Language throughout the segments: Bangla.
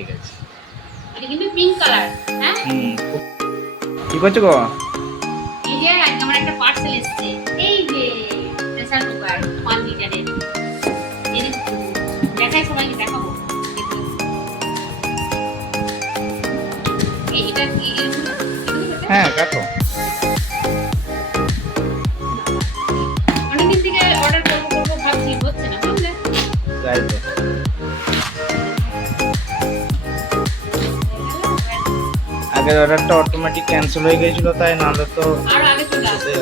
ঠিক আছে। এটা কিন্তু পিঙ্ক কালার। হ্যাঁ কি করছো গো? এই যে আজকে আমার একটা পার্সেল এসেছে, এই যে প্রেসার কুকার 1 লিটারের। এই যে দেখাই, সবাইকে দেখাবো। এটা কি? হ্যাঁ কাটো। অনেকদিন থেকে অর্ডার করবো ভাবছি, হচ্ছে না বুঝলে। তাই তো। আগের অর্ডারটা অটোমেটিক ক্যান্সেল হয়ে গিয়েছিল, তাই নাহলে তো আর আগে চলে আসবে।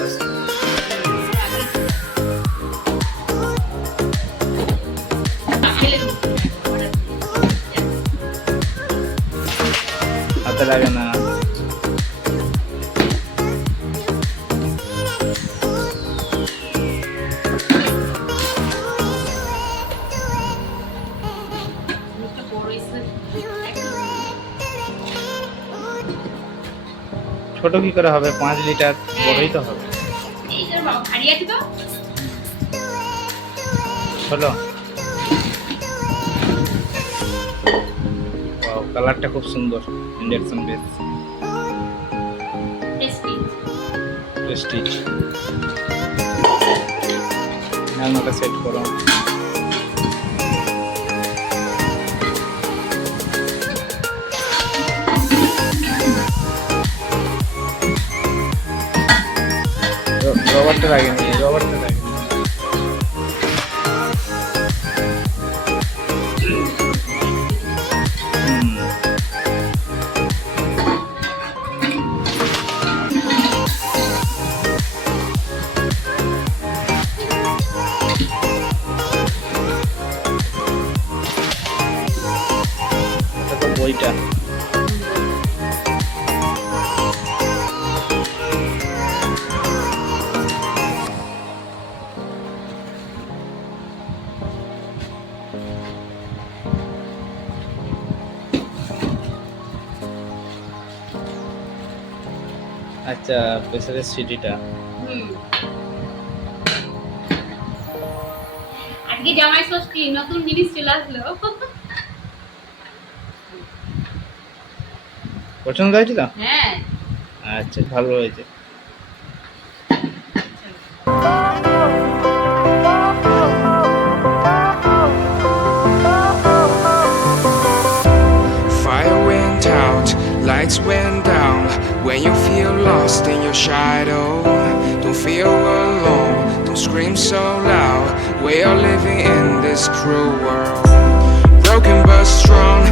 হাতে লাগে না। ছোট কি করে হবে? 5 লিটার, বড়ই তো হবে। এই যে বাবা ভারী আছে তো। হলো। ওয়াও, কালারটা খুব সুন্দর। Induction base Prestige. নামটা সেট করো। রবারটা লাগেনি, রবারটা লাগেনি। এটা তো বইটা। আচ্ছা, প্রেসারের সিটিটা। আজকে জামাই ষষ্ঠী, নতুন জিনিস চলে আসলো। পছন্দ হয়েছিল? হ্যাঁ আচ্ছা, ভালো হয়েছে। Fire went out, lights went down. When you feel lost in your shadow, don't feel alone, don't scream so loud. We are living in this cruel world, broken but strong.